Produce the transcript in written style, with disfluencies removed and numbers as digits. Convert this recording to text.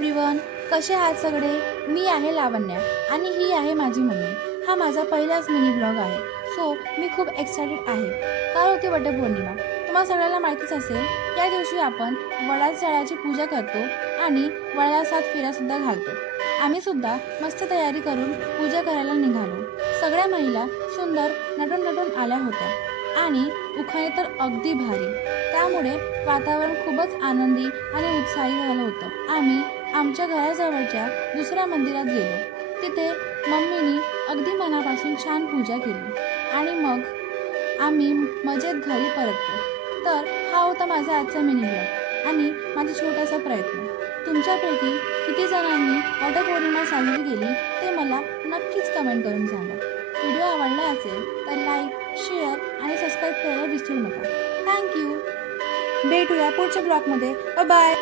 Everyone, कसे आहात सगळे? मी आहे लावण्या आणि ही आहे माझी मम्मी. हा माझा पहिलाच मिनी ब्लॉग आहे. सो मी खूप एक्सायटेड आहे. काल होती वटपौर्णिमा. तुम्हाला सगळ्यांना माहितीच असेल. या दिवशी आपण वडाच्या झाडाची पूजा करतो आणि वडाला 7 फेऱ्यासुद्धा घालतो. आम्ही सुद्धा मस्त तयारी करून पूजा करायला निघालो. सगळ्या महिला सुंदर नटून आल्या होत्या आणि उखाणे तर अगदी भारी. त्यामुळे वातावरण खूपच आनंदी आणि उत्साही झालं होतं. आम्ही आमच्या घराजवळच्या दुसऱ्या मंदिरात गेलो. तिथे मम्मीनी अगदी मनापासून छान पूजा केली आणि मग आम्ही मजेत घरी परतलो. तर हा होता माझा आजचा मिनी ब्लॉग आणि माझा छोटासा प्रयत्न. तुमच्यापैकी किती जणांनी वटपौर्णिमा साजरी केली ते मला नक्कीच कमेंट करून सांगा. व्हिडिओ आवडला असेल तर लाईक, शेअर आणि सबस्क्राईब करायला विसरू नका. थँक्यू. भेटूया पुढच्या ब्लॉगमध्ये. बाय.